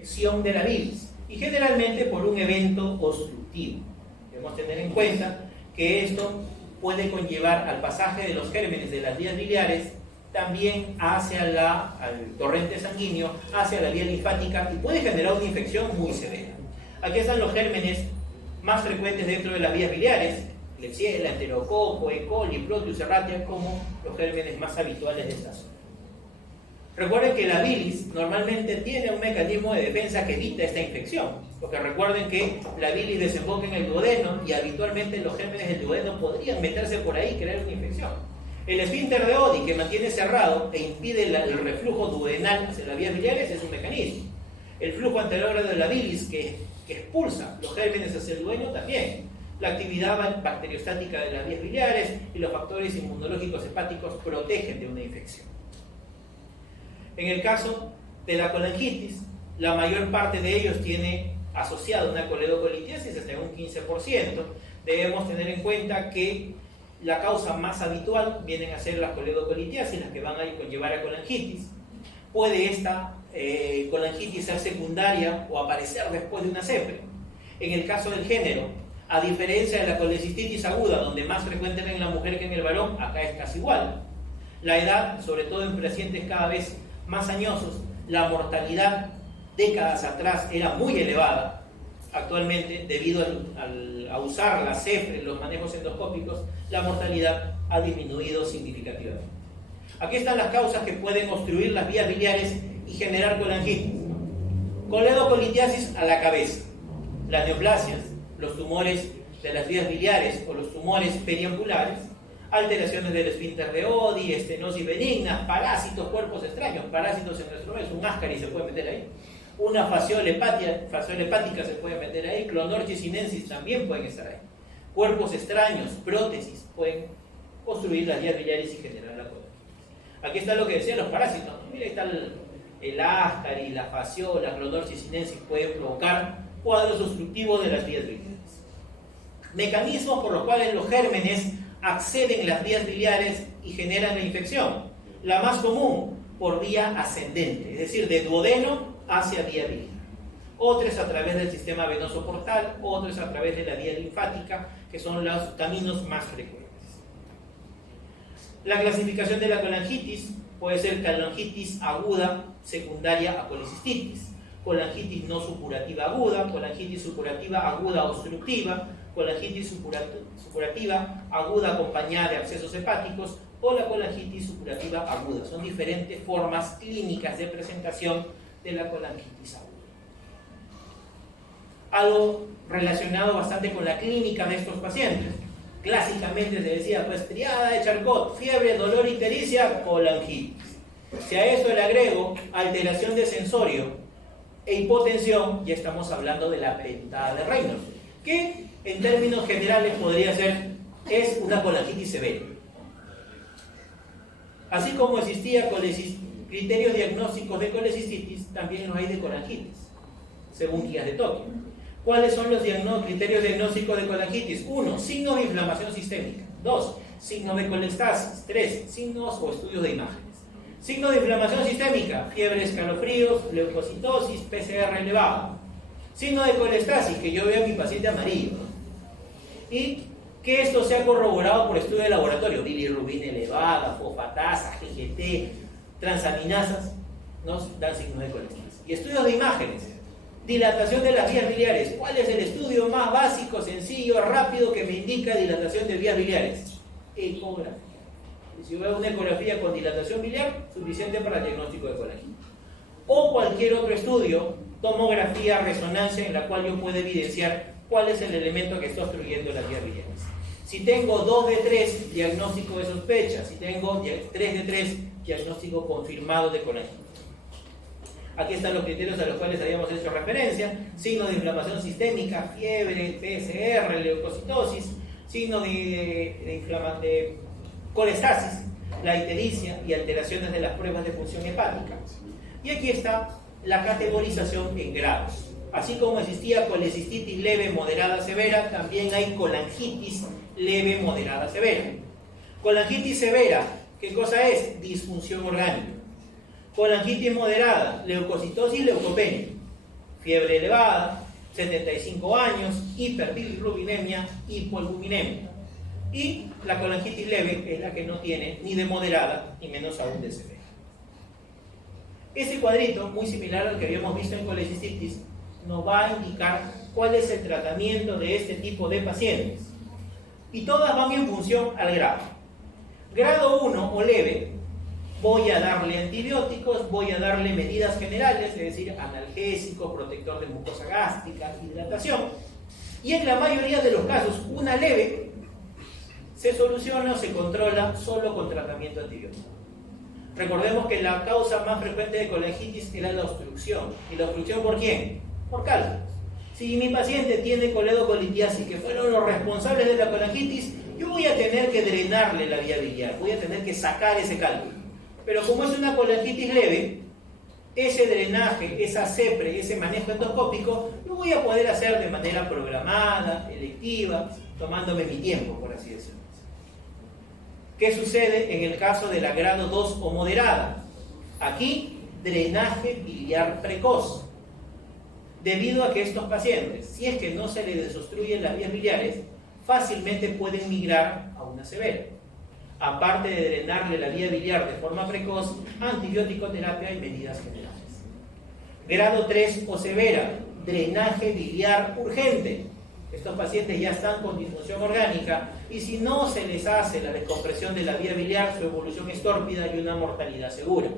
infección de la bilis y generalmente por un evento obstructivo. Debemos tener en cuenta que esto puede conllevar al pasaje de los gérmenes de las vías biliares también hacia al torrente sanguíneo, hacia la vía linfática y puede generar una infección muy severa. Aquí están los gérmenes más frecuentes dentro de las vías biliares: Klebsiella, Enterococo, E. coli, Proteus serratia, como los gérmenes más habituales de esta zona. Recuerden que la bilis normalmente tiene un mecanismo de defensa que evita esta infección, porque recuerden que la bilis desemboca en el duodeno y habitualmente los gérmenes del duodeno podrían meterse por ahí y crear una infección. El esfínter de Oddi, que mantiene cerrado e impide el reflujo duodenal hacia las vías biliares, es un mecanismo. El flujo anterior de la bilis que expulsa los gérmenes hacia el duodeno también. La actividad bacteriostática de las vías biliares y los factores inmunológicos hepáticos protegen de una infección. En el caso de la colangitis, la mayor parte de ellos tiene asociada una coledocolitiasis hasta un 15%. Debemos tener en cuenta que la causa más habitual vienen a ser las coledocolitiasis, las que van a conllevar a colangitis. Puede esta colangitis ser secundaria o aparecer después de una sepre. En el caso del género, a diferencia de la colecistitis aguda, donde más frecuente en la mujer que en el varón, acá es casi igual. La edad, sobre todo en pacientes cada vez más añosos, la mortalidad décadas atrás era muy elevada. Actualmente, debido a usar la CEFRE en los manejos endoscópicos, la mortalidad ha disminuido significativamente. Aquí están las causas que pueden obstruir las vías biliares y generar colangitis. Coledocolitiasis a la cabeza, las neoplasias, los tumores de las vías biliares o los tumores periambulares, alteraciones del esfínter de Oddi, estenosis benigna, parásitos, cuerpos extraños, parásitos en nuestro mes, un ascaris se puede meter ahí, una fasciola hepática se puede meter ahí, Clonorchis sinensis también pueden estar ahí. Cuerpos extraños, prótesis, pueden obstruir las vías biliares y generar la colangitis. Aquí está lo que decían los parásitos. Mira, ahí está el ascaris, la fasciola, Clonorchis sinensis pueden provocar cuadros obstructivos de las vías biliares. Mecanismos por los cuales los gérmenes acceden a las vías biliares y generan la infección. La más común, por vía ascendente, es decir, de duodeno hacia vía biliar. Otras a través del sistema venoso portal, otras a través de la vía linfática, que son los caminos más frecuentes. La clasificación de la colangitis puede ser colangitis aguda secundaria a colecistitis, colangitis no supurativa aguda, colangitis supurativa aguda obstructiva, colangitis supurativa aguda acompañada de abscesos hepáticos o la colangitis supurativa aguda. Son diferentes formas clínicas de presentación de la colangitis aguda. Algo relacionado bastante con la clínica de estos pacientes. Clásicamente se decía, pues, triada de Charcot, fiebre, dolor, ictericia, colangitis. Si a esto le agrego alteración de sensorio e hipotensión, ya estamos hablando de la periodontada de Reynolds, que en términos generales podría ser, es una colangitis severa. Así como existía criterios diagnósticos de colecistitis, también los hay de colangitis, según guías de Tokio. ¿Cuáles son los criterios diagnósticos de colangitis? 1. Signos de inflamación sistémica. 2. Signos de colestasis. 3. Signos o estudios de imágenes. Signos de inflamación sistémica: fiebre, escalofríos, leucocitosis, PCR elevado. Signo de colestasis, que yo veo a mi paciente amarillo. Y que esto se ha corroborado por estudio de laboratorio: bilirrubina elevada, fosfatasa, GGT, transaminasas, nos dan signos de colestasis. Y estudios de imágenes: dilatación de las vías biliares. ¿Cuál es el estudio más básico, sencillo, rápido que me indica dilatación de vías biliares? Ecografía. Si yo veo una ecografía con dilatación biliar, suficiente para el diagnóstico de colangitis. O cualquier otro estudio, tomografía, resonancia, en la cual yo puedo evidenciar cuál es el elemento que está obstruyendo las vías biliares. Si tengo 2 de 3, diagnóstico de sospecha. Si tengo 3 de 3, diagnóstico confirmado de colangitis. Aquí están los criterios a los cuales habíamos hecho referencia: signos de inflamación sistémica, fiebre, PCR, leucocitosis, signos de colestasis, la ictericia y alteraciones de las pruebas de función hepática. Y aquí está la categorización en grados. Así como existía colecistitis leve, moderada, severa, también hay colangitis leve, moderada, severa. Colangitis severa, ¿qué cosa es? Disfunción orgánica. Colangitis moderada, leucocitosis, leucopenia. fiebre elevada, 75 años, hiperbilirrubinemia, hipoalbuminemia. Y la colangitis leve es la que no tiene ni de moderada, ni menos aún de severa. Este cuadrito, muy similar al que habíamos visto en colecistitis, nos va a indicar cuál es el tratamiento de este tipo de pacientes. Y todas van en función al grado. Grado 1 o leve, voy a darle antibióticos, voy a darle medidas generales, es decir, analgésico, protector de mucosa gástrica, hidratación. Y en la mayoría de los casos, una leve se soluciona o se controla solo con tratamiento antibiótico. Recordemos que la causa más frecuente de colangitis era la obstrucción. ¿Y la obstrucción por quién? Por cálculos. Si mi paciente tiene coledocolitiasis, que fueron los responsables de la colangitis, yo voy a tener que drenarle la vía biliar, voy a tener que sacar ese cálculo. Pero como es una colangitis leve, ese drenaje, esa CEPRE, ese manejo endoscópico, lo voy a poder hacer de manera programada, electiva, tomándome mi tiempo, por así decirlo. ¿Qué sucede en el caso de la grado 2 o moderada? Aquí, drenaje biliar precoz. Debido a que estos pacientes, si es que no se les desobstruyen las vías biliares, fácilmente pueden migrar a una severa. Aparte de drenarle la vía biliar de forma precoz, antibiótico terapia y medidas generales. Grado 3 o severa, drenaje biliar urgente. Estos pacientes ya están con disfunción orgánica y si no se les hace la descompresión de la vía biliar, su evolución es tórpida y una mortalidad segura.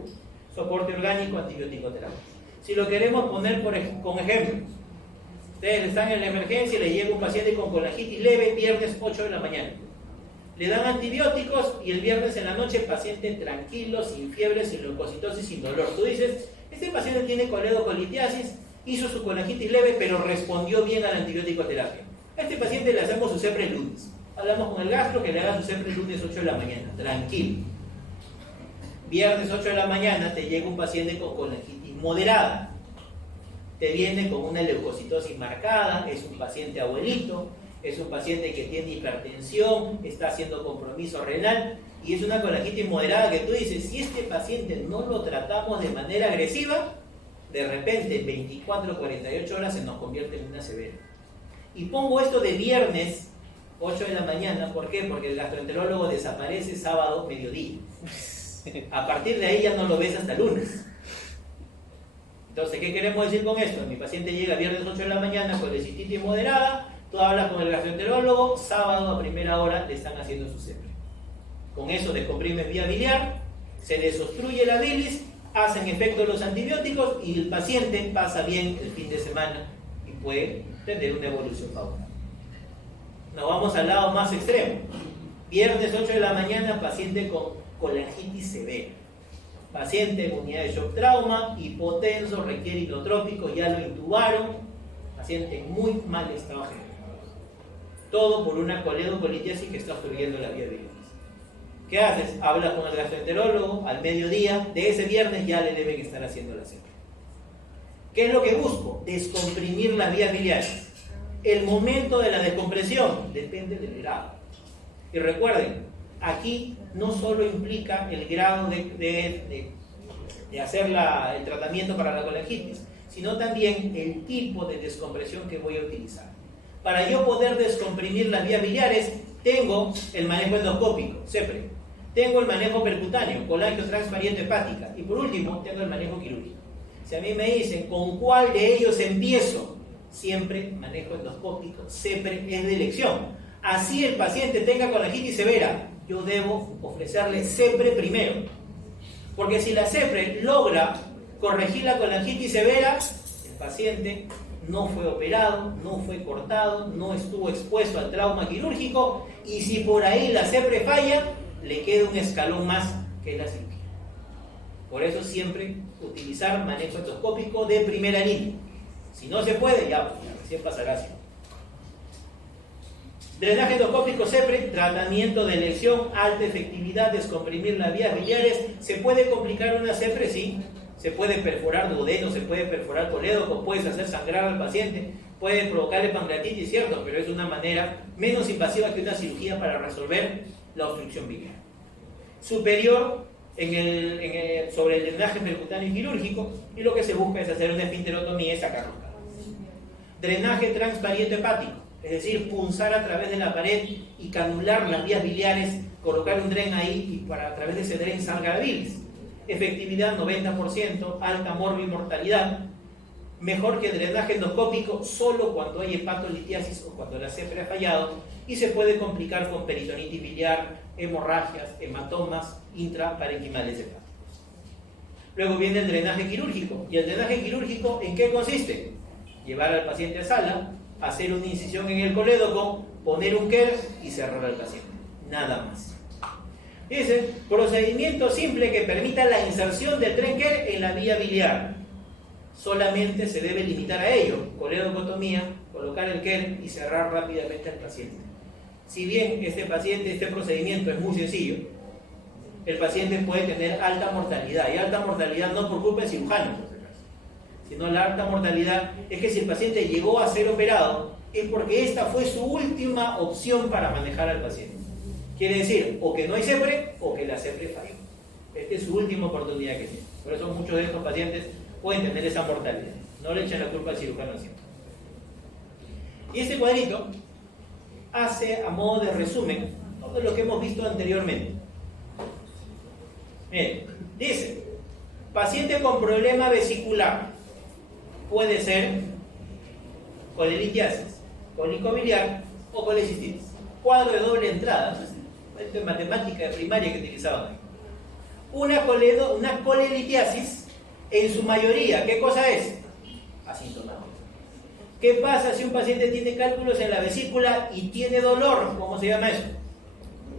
Soporte orgánico, antibiótico terapia. Si lo queremos poner con ejemplos, ustedes están en la emergencia y le llega un paciente con colangitis leve, viernes 8 de la mañana. Le dan antibióticos y el viernes en la noche, paciente tranquilo, sin fiebre, sin leucocitosis, sin dolor. Tú dices, este paciente tiene coledocolitiasis, hizo su colangitis leve, pero respondió bien a la antibiótico terapia. A este paciente le hacemos su CEPRE el lunes. Hablamos con el gastro que le haga su CEPRE el lunes 8 de la mañana, tranquilo. Viernes 8 de la mañana te llega un paciente con colangitis moderada. Te viene con una leucocitosis marcada, es un paciente abuelito, es un paciente que tiene hipertensión, está haciendo compromiso renal y es una colangitis moderada que tú dices, si este paciente no lo tratamos de manera agresiva, de repente en 24 o 48 horas se nos convierte en una severa. Y pongo esto de viernes 8 de la mañana, ¿por qué? Porque el gastroenterólogo desaparece sábado mediodía. A partir de ahí ya no lo ves hasta lunes. Entonces, ¿qué queremos decir con esto? Mi paciente llega viernes 8 de la mañana con colecistitis moderada, tú hablas con el gastroenterólogo, sábado a primera hora le están haciendo su CEPRE. Con eso descomprimes vía biliar, se desobstruye la bilis, hacen efecto los antibióticos y el paciente pasa bien el fin de semana y puede tener una evolución favorable. Nos vamos al lado más extremo. Viernes 8 de la mañana, paciente con colangitis severa. Paciente en unidad de shock trauma, hipotenso, requiere inotrópico, ya lo intubaron. Paciente en muy mal estado general. Todo por una coledocolitiasis que está obstruyendo la vía biliar. ¿Qué haces? Hablas con el gastroenterólogo al mediodía, de ese viernes ya le deben estar haciendo la CEPRE. ¿Qué es lo que busco? Descomprimir las vías biliares. El momento de la descompresión depende del grado. Y recuerden, aquí no solo implica el grado de hacer el tratamiento para la colangitis, sino también el tipo de descompresión que voy a utilizar. Para yo poder descomprimir las vías biliares, tengo el manejo endoscópico, CEPRE. Tengo el manejo percutáneo, colangiotransparente hepática. Y por último, tengo el manejo quirúrgico. Si a mí me dicen, ¿con cuál de ellos empiezo? Siempre manejo endoscópico, CEPRE es de elección. Así el paciente tenga colangitis severa, yo debo ofrecerle CEPRE primero. Porque si la CEPRE logra corregir la colangitis severa, el paciente no fue operado, no fue cortado, no estuvo expuesto al trauma quirúrgico, y si por ahí la CEPRE falla, le queda un escalón más que la cirugía. Por eso siempre utilizar manejo endoscópico de primera línea. Si no se puede, ya recién pasará así. Drenaje endoscópico CEPRE, tratamiento de elección, alta efectividad, descomprimir las vías biliares. ¿Se puede complicar una CEPRE? Sí. Se puede perforar duodeno, se puede perforar colédoco, puedes hacer sangrar al paciente, puede provocarle pancreatitis, cierto, pero es una manera menos invasiva que una cirugía para resolver la obstrucción biliar. Superior sobre el drenaje percutáneo quirúrgico, y lo que se busca es hacer una esfinterotomía y sacar los cables. drenaje transpariento hepático, es decir, punzar a través de la pared y canular las vías biliares, colocar un dren ahí y para a través de ese dren salga la bilis. Efectividad 90%, alta morbimortalidad, mejor que drenaje endoscópico solo cuando hay hepatolitiasis o cuando la CEPRE ha fallado, y se puede complicar con peritonitis biliar, hemorragias, hematomas intraparenquimales hepáticos. Luego viene el drenaje quirúrgico. ¿Y el drenaje quirúrgico en qué consiste? Llevar al paciente a sala, hacer una incisión en el colédoco, poner un KER y cerrar al paciente. Nada más. Dice, procedimiento simple que permita la inserción del tren KER en la vía biliar. Solamente se debe limitar a ello: colédocotomía, colocar el KER y cerrar rápidamente al paciente. Si bien este procedimiento es muy sencillo, el paciente puede tener alta mortalidad, y alta mortalidad no por culpa del cirujano, sino la alta mortalidad es que si el paciente llegó a ser operado es porque esta fue su última opción para manejar al paciente. Quiere decir, o que no hay CEPRE o que la CEPRE falló. Esta es su última oportunidad que tiene. Por eso muchos de estos pacientes pueden tener esa mortalidad. No le echen la culpa al cirujano siempre. Y este cuadrito hace a modo de resumen todo lo que hemos visto anteriormente. Miren, dice, paciente con problema vesicular, puede ser colelitiasis, cólico biliar o colecistitis. Cuadro de doble entrada, esto es matemática de primaria que utilizaban. Una colelitiasis, en su mayoría, ¿qué cosa es? Asintomática. ¿Qué pasa si un paciente tiene cálculos en la vesícula y tiene dolor? ¿Cómo se llama eso?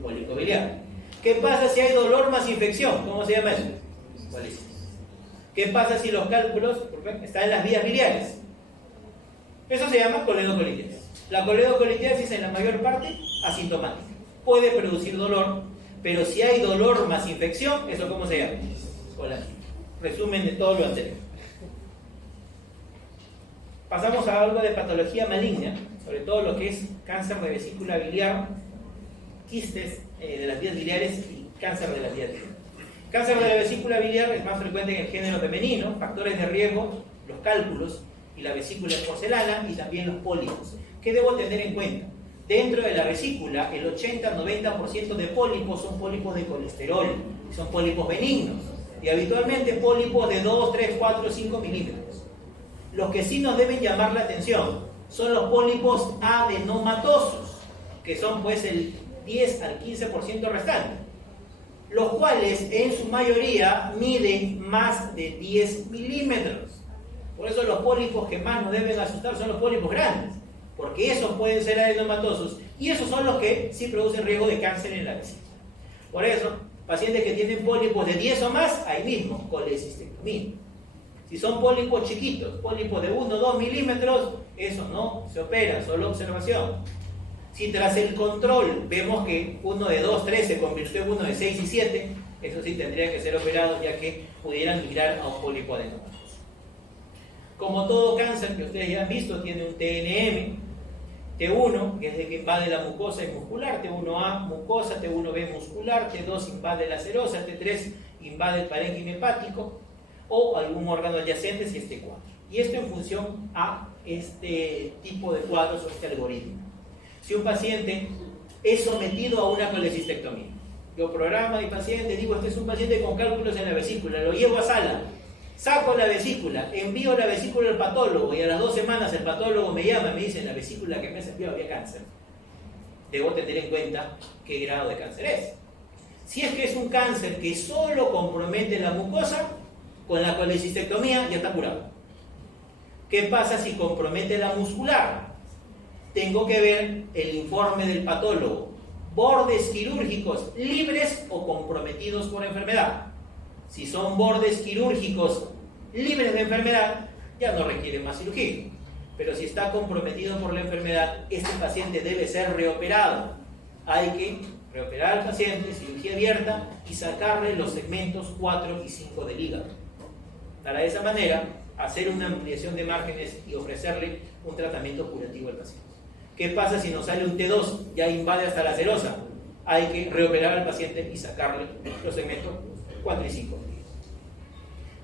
Cólico biliar. ¿Qué pasa si hay dolor más infección? ¿Cómo se llama eso? Colecistitis. ¿Qué pasa si los cálculos están en las vías biliares? Eso se llama coledocolitiasis. La coledocolitiasis en la mayor parte asintomática. Puede producir dolor, pero si hay dolor más infección, ¿eso cómo se llama? Colecistitis. Resumen de todo lo anterior. Pasamos a algo de patología maligna, sobre todo lo que es cáncer de vesícula biliar, quistes de las vías biliares y cáncer de las vías biliares. Cáncer de la vesícula biliar es más frecuente en el género femenino. Factores de riesgo: los cálculos y la vesícula es porcelana, y también los pólipos. ¿Qué debo tener en cuenta? Dentro de la vesícula, el 80-90% de pólipos son pólipos de colesterol, son pólipos benignos, y habitualmente pólipos de 2, 3, 4, 5 milímetros. Los que sí nos deben llamar la atención son los pólipos adenomatosos, que son pues el 10 al 15% restante, los cuales en su mayoría miden más de 10 milímetros. Por eso los pólipos que más nos deben asustar son los pólipos grandes, porque esos pueden ser adenomatosos, y esos son los que sí producen riesgo de cáncer en la vesícula. Por eso, pacientes que tienen pólipos de 10 o más, ahí mismo, colecistectomía. Si son pólipos chiquitos, pólipos de 1 o 2 milímetros, eso no se opera, solo observación. Si tras el control vemos que uno de 2, 3 se convirtió en uno de 6 y 7, eso sí tendría que ser operado, ya que pudieran migrar a un pólipo adenomatoso. Como todo cáncer que ustedes ya han visto, tiene un TNM, T1, que es el que invade la mucosa y muscular, T1A mucosa, T1B muscular, T2 invade la serosa, T3 invade el parénquima hepático o algún órgano adyacente, si es T4. Y esto en función a este tipo de cuadros o este algoritmo. Si un paciente es sometido a una colecistectomía, yo programo a mi paciente, digo, este es un paciente con cálculos en la vesícula, lo llevo a sala, saco la vesícula, envío la vesícula al patólogo, y a las 2 semanas el patólogo me llama y me dice: en la vesícula que me has enviado había cáncer. Debo tener en cuenta qué grado de cáncer es. Si es que es un cáncer que solo compromete la mucosa, con la colecistectomía ya está curado. ¿Qué pasa si compromete la muscular? Tengo que ver el informe del patólogo. Bordes quirúrgicos libres o comprometidos por enfermedad. Si son bordes quirúrgicos libres de enfermedad, ya no requiere más cirugía. Pero si está comprometido por la enfermedad, este paciente debe ser reoperado. Hay que reoperar al paciente, cirugía abierta, y sacarle los segmentos 4 y 5 del hígado. Para de esa manera hacer una ampliación de márgenes y ofrecerle un tratamiento curativo al paciente. ¿Qué pasa si nos sale un T2, ya invade hasta la serosa? Hay que reoperar al paciente y sacarle los segmentos 4 y 5.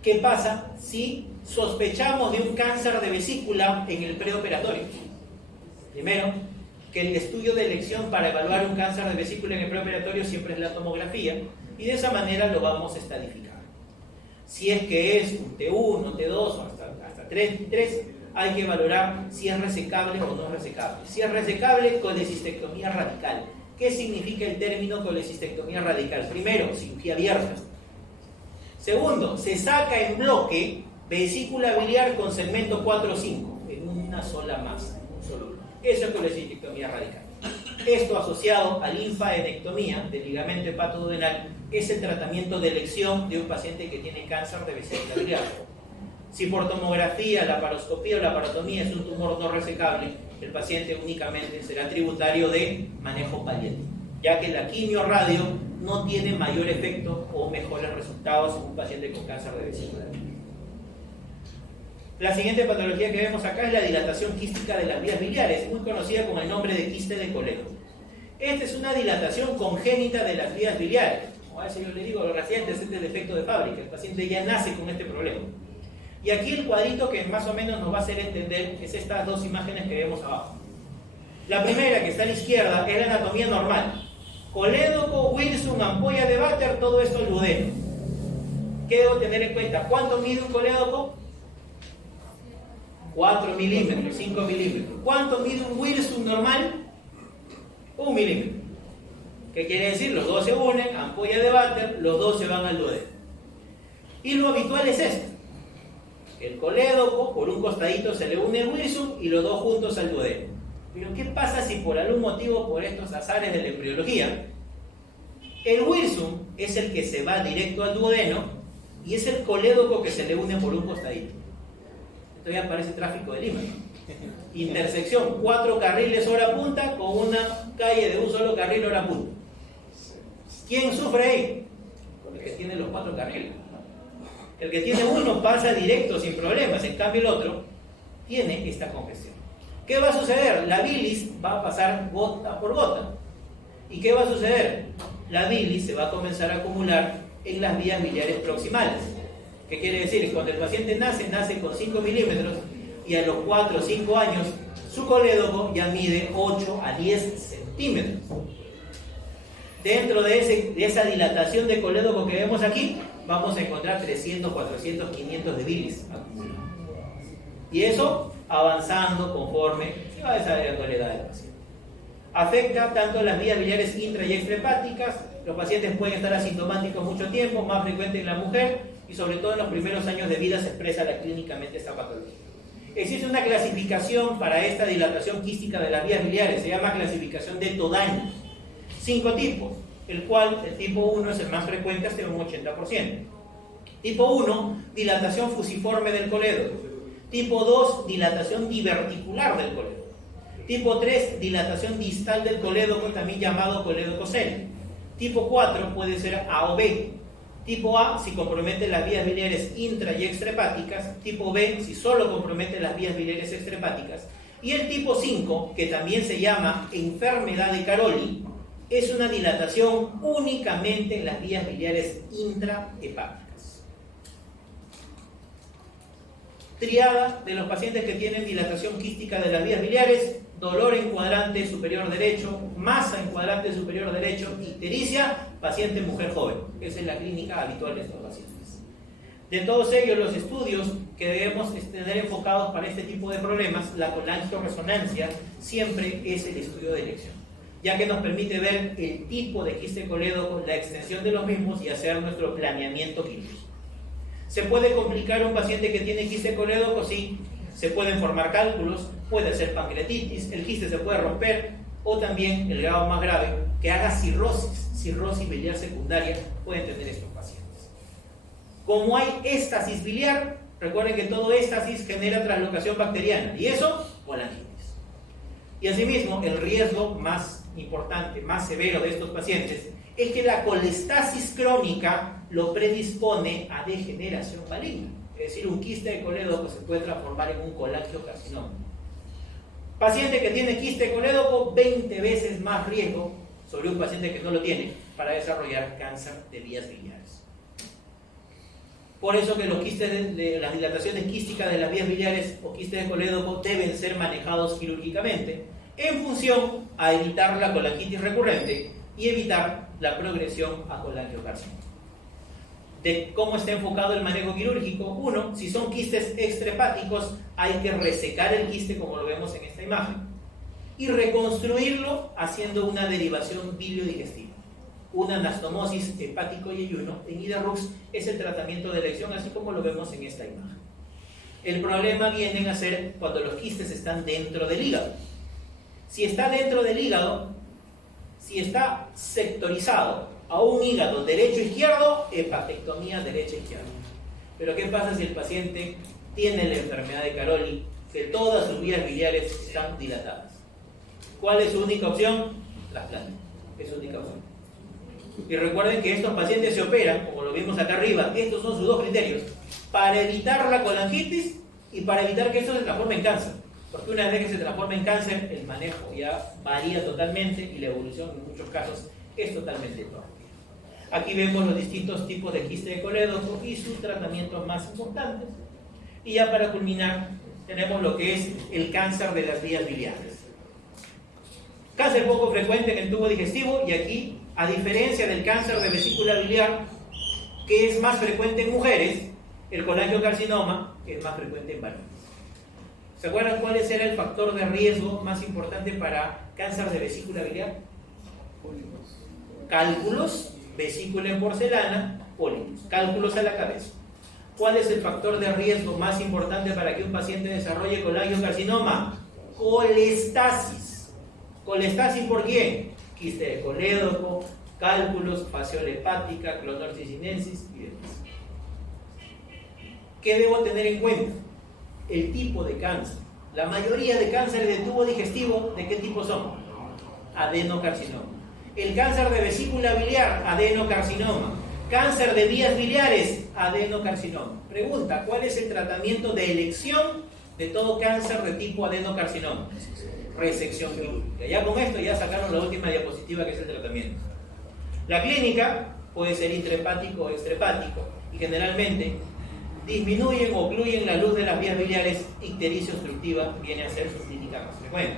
¿Qué pasa si sospechamos de un cáncer de vesícula en el preoperatorio? Primero, que el estudio de elección para evaluar un cáncer de vesícula en el preoperatorio siempre es la tomografía, y de esa manera lo vamos a estadificar. Si es que es un T1, T2 o hasta 3, hay que valorar si es resecable o no resecable. Si es resecable, colecistectomía radical. ¿Qué significa el término colecistectomía radical? Primero, cirugía abierta. Segundo, se saca en bloque vesícula biliar con segmento 4 o 5, en una sola masa, en un solo bloque. Eso es colecistectomía radical. Esto asociado a linfadenectomía del ligamento hepatoduodenal es el tratamiento de elección de un paciente que tiene cáncer de vesícula biliar. Si por tomografía, laparoscopía o laparotomía es un tumor no resecable, el paciente únicamente será tributario de manejo paliativo, ya que la quimio-radio no tiene mayor efecto o mejores resultados en un paciente con cáncer de vesícula biliar. La siguiente patología que vemos acá es la dilatación quística de las vías biliares, muy conocida con el nombre de quiste de colédoco. Esta es una dilatación congénita de las vías biliares. Como a veces yo le digo a los residentes, este es defecto de fábrica, el paciente ya nace con este problema. Y aquí el cuadrito que más o menos nos va a hacer entender es estas dos imágenes que vemos abajo. La primera, que está a la izquierda, es la anatomía normal. Colédoco, Wilson, ampolla de Vater, todo esto es duodeno. ¿Qué debo tener en cuenta? ¿Cuánto mide un colédoco? 4 milímetros, 5 milímetros. ¿Cuánto mide un Wilson normal? 1 milímetro. ¿Qué quiere decir? Los dos se unen, ampolla de Vater, los dos se van al duodeno. Y lo habitual es esto. El colédoco, por un costadito se le une el Wilson y los dos juntos al duodeno. Pero ¿qué pasa si por algún motivo, por estos azares de la embriología, el Wilson es el que se va directo al duodeno y es el colédoco que se le une por un costadito? Esto ya parece tráfico de Lima, ¿no? Intersección, 4 carriles hora punta con una calle de un solo carril hora punta. ¿Quién sufre ahí? El que tiene los 4 carriles. El que tiene uno pasa directo sin problemas, en cambio el otro tiene esta congestión. ¿Qué va a suceder? La bilis va a pasar gota por gota. ¿Y qué va a suceder? La bilis se va a comenzar a acumular en las vías biliares proximales. ¿Qué quiere decir? Cuando el paciente nace con 5 milímetros y a los 4 o 5 años su colédoco ya mide 8 a 10 centímetros. Dentro de esa dilatación de colédoco que vemos aquí, vamos a encontrar 300, 400, 500 de bilis acumulados. Y eso avanzando conforme se va desarrollando la edad del paciente. Afecta tanto las vías biliares intra y extrahepáticas. Los pacientes pueden estar asintomáticos mucho tiempo, más frecuente en la mujer, y sobre todo en los primeros años de vida se expresa clínicamente esta patología. Existe una clasificación para esta dilatación quística de las vías biliares, se llama clasificación de Todaño. 5 tipos, el cual el tipo 1 es el más frecuente, hasta un 80%. Tipo 1, dilatación fusiforme del colédoco. Tipo 2, dilatación diverticular del colédoco. Tipo 3, dilatación distal del colédoco, también llamado colédoco serio. Tipo 4 puede ser A o B. Tipo A, si compromete las vías biliares intra y extrahepáticas. Tipo B, si solo compromete las vías biliares extrahepáticas. Y el tipo 5, que también se llama enfermedad de Caroli, es una dilatación únicamente en las vías biliares intrahepáticas. Triada de los pacientes que tienen dilatación quística de las vías biliares: dolor en cuadrante superior derecho, masa en cuadrante superior derecho, ictericia, paciente mujer joven. Esa es la clínica habitual de estos pacientes. De todos ellos, los estudios que debemos tener enfocados para este tipo de problemas, la colangioresonancia siempre es el estudio de elección, ya que nos permite ver el tipo de quiste colédoco, la extensión de los mismos y hacer nuestro planeamiento quirúrgico. ¿Se puede complicar un paciente que tiene quiste colédoco? Sí. Se pueden formar cálculos, puede ser pancreatitis, el quiste se puede romper, o también, el grado más grave, que haga cirrosis biliar secundaria, pueden tener estos pacientes. Como hay éstasis biliar, recuerden que todo éstasis genera translocación bacteriana, y eso, colangitis. Y asimismo, el riesgo más importante, más severo de estos pacientes, es que la colestasis crónica lo predispone a degeneración maligna. Es decir, un quiste de colédoco se puede transformar en un colangiocarcinoma. Paciente que tiene quiste de colédoco, 20 veces más riesgo sobre un paciente que no lo tiene para desarrollar cáncer de vías biliares. Por eso que los quistes de las dilataciones quísticas de las vías biliares o quistes de colédoco deben ser manejados quirúrgicamente en función a evitar la colangitis recurrente y evitar la progresión a colangiocarcinoma. De cómo está enfocado el manejo quirúrgico. Uno, si son quistes extrahepáticos, hay que resecar el quiste como lo vemos en esta imagen y reconstruirlo haciendo una derivación biliodigestiva. Una anastomosis hepático y ayuno en IDE-RUX es el tratamiento de elección, así como lo vemos en esta imagen. El problema viene a ser cuando los quistes están dentro del hígado. Si está dentro del hígado, si está sectorizado a un hígado derecho-izquierdo, hepatectomía derecha-izquierda. Pero ¿qué pasa si el paciente tiene la enfermedad de Caroli, que todas sus vías biliares están dilatadas? ¿Cuál es su única opción? Trasplante. Es su única opción. Y recuerden que estos pacientes se operan, como lo vimos acá arriba, estos son sus dos criterios, para evitar la colangitis y para evitar que esto se transforme en cáncer. Porque una vez que se transforma en cáncer, el manejo ya varía totalmente y la evolución en muchos casos es totalmente torpe. Aquí vemos los distintos tipos de quiste de colédoco y sus tratamientos más importantes. Y ya para culminar, tenemos lo que es el cáncer de las vías biliares. Cáncer poco frecuente en el tubo digestivo, y aquí, a diferencia del cáncer de vesícula biliar, que es más frecuente en mujeres, el colangiocarcinoma es más frecuente en varones. ¿Se acuerdan cuál era el factor de riesgo más importante para cáncer de vesícula biliar? Cálculos, vesícula en porcelana, pólipos. Cálculos a la cabeza. ¿Cuál es el factor de riesgo más importante para que un paciente desarrolle colangiocarcinoma? Colestasis. ¿Colestasis por quién? Quiste de colédoco, cálculos, fasciola hepática, clonorsis sinensis y demás. ¿Qué debo tener en cuenta? El tipo de cáncer. La mayoría de cánceres de tubo digestivo, ¿de qué tipo son? Adenocarcinoma. El cáncer de vesícula biliar, adenocarcinoma. Cáncer de vías biliares, adenocarcinoma. Pregunta, ¿cuál es el tratamiento de elección de todo cáncer de tipo adenocarcinoma? Resección quirúrgica. Ya con esto ya sacaron la última diapositiva, que es el tratamiento. La clínica puede ser intrahepático o extrahepático y generalmente disminuyen o ocluyen la luz de las vías biliares. Ictericia obstructiva viene a ser su clínica más frecuente.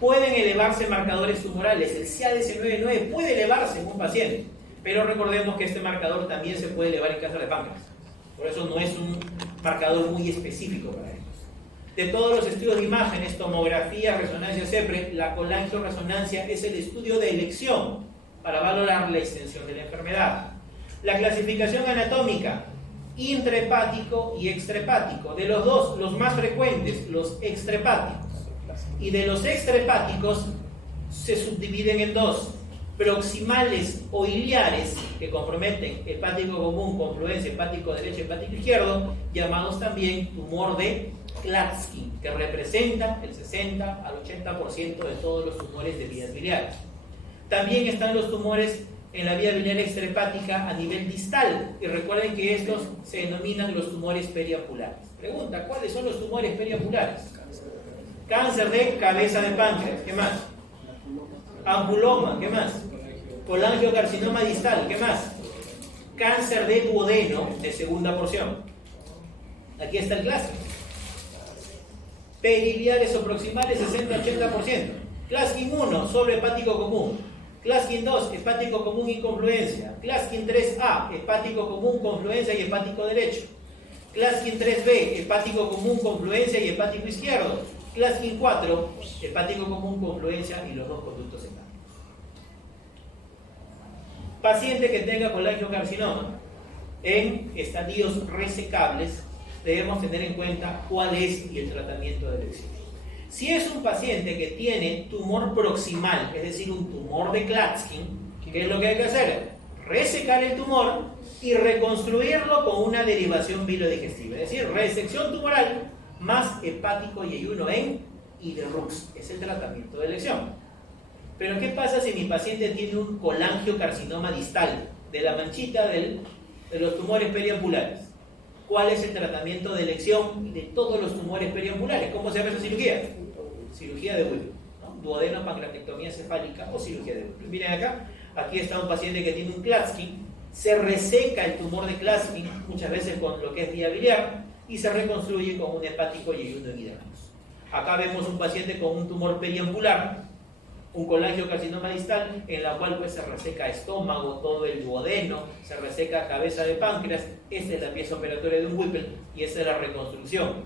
Pueden elevarse marcadores tumorales. El CA-DS99 puede elevarse en un paciente, pero recordemos que este marcador también se puede elevar en cáncer de páncreas. Por eso no es un marcador muy específico para ellos. De todos los estudios de imágenes, tomografía, resonancia CEPRE, la colangioresonancia es el estudio de elección para valorar la extensión de la enfermedad. La clasificación anatómica, intrahepático y extrahepático. De los dos, los más frecuentes, los extrahepáticos. Y de los extrahepáticos se subdividen en dos: proximales o iliares, que comprometen hepático común, confluencia hepático derecho, hepático izquierdo, llamados también tumor de Klatskin, que representa el 60 al 80% de todos los tumores de vías biliares. También están los tumores en la vía biliar extrahepática a nivel distal, y recuerden que estos se denominan los tumores periapulares. Pregunta, ¿cuáles son los tumores periapulares? Cáncer de cabeza de páncreas, ¿qué más? Ampuloma, ¿qué más? Colangiocarcinoma distal, ¿qué más? Cáncer de duodeno de segunda porción. Aquí está el clásico. Periliares o proximales 60-80%. Klatskin 1, solo hepático común. Klatskin 2, hepático común y confluencia. Klatskin 3A, hepático común, confluencia y hepático derecho. Klatskin 3B, hepático común, confluencia y hepático izquierdo. Klatskin 4, hepático común, confluencia y los dos conductos hepáticos. Paciente que tenga colangiocarcinoma en estadios resecables, debemos tener en cuenta cuál es y el tratamiento de elección. Si es un paciente que tiene tumor proximal, es decir, un tumor de Klatskin, ¿qué es lo que hay que hacer? Resecar el tumor y reconstruirlo con una derivación biliodigestiva, es decir, resección tumoral más hepático y ayuno en IDE-RUX. Es el tratamiento de elección. Pero ¿qué pasa si mi paciente tiene un colangiocarcinoma distal, de la manchita de los tumores periampulares? ¿Cuál es el tratamiento de elección de todos los tumores periampulares? ¿Cómo se llama esa cirugía? Cirugía de Wilson, ¿no? Duodeno, pancreatectomía cefálica o cirugía de Wilson. Miren acá, aquí está un paciente que tiene un Klatskin se reseca el tumor de Klatskin, muchas veces con lo que es vía biliar, y se reconstruye con un hepático yeyuno en hidramos. Acá vemos un paciente con un tumor periambular, un colangiocarcinoma distal, en la cual pues se reseca estómago, todo el duodeno, se reseca cabeza de páncreas. Esta es la pieza operatoria de un Whipple y esta es la reconstrucción.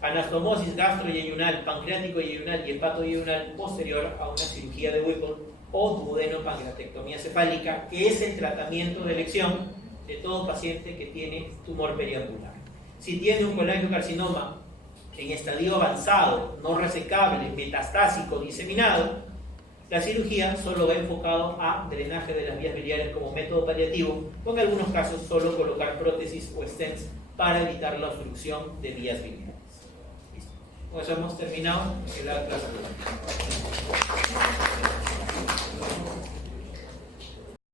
Anastomosis gastroyeyunal, pancreático-yeyunal y hepatoyeyunal posterior a una cirugía de Whipple o duodeno-pancreatectomía cefálica, que es el tratamiento de elección de todo paciente que tiene tumor periambular. Si tiene un colangiocarcinoma en estadio avanzado, no resecable, metastásico, diseminado, la cirugía solo va enfocado a drenaje de las vías biliares como método paliativo, o en algunos casos solo colocar prótesis o stents para evitar la obstrucción de vías biliares. Listo. Con eso hemos terminado la clase.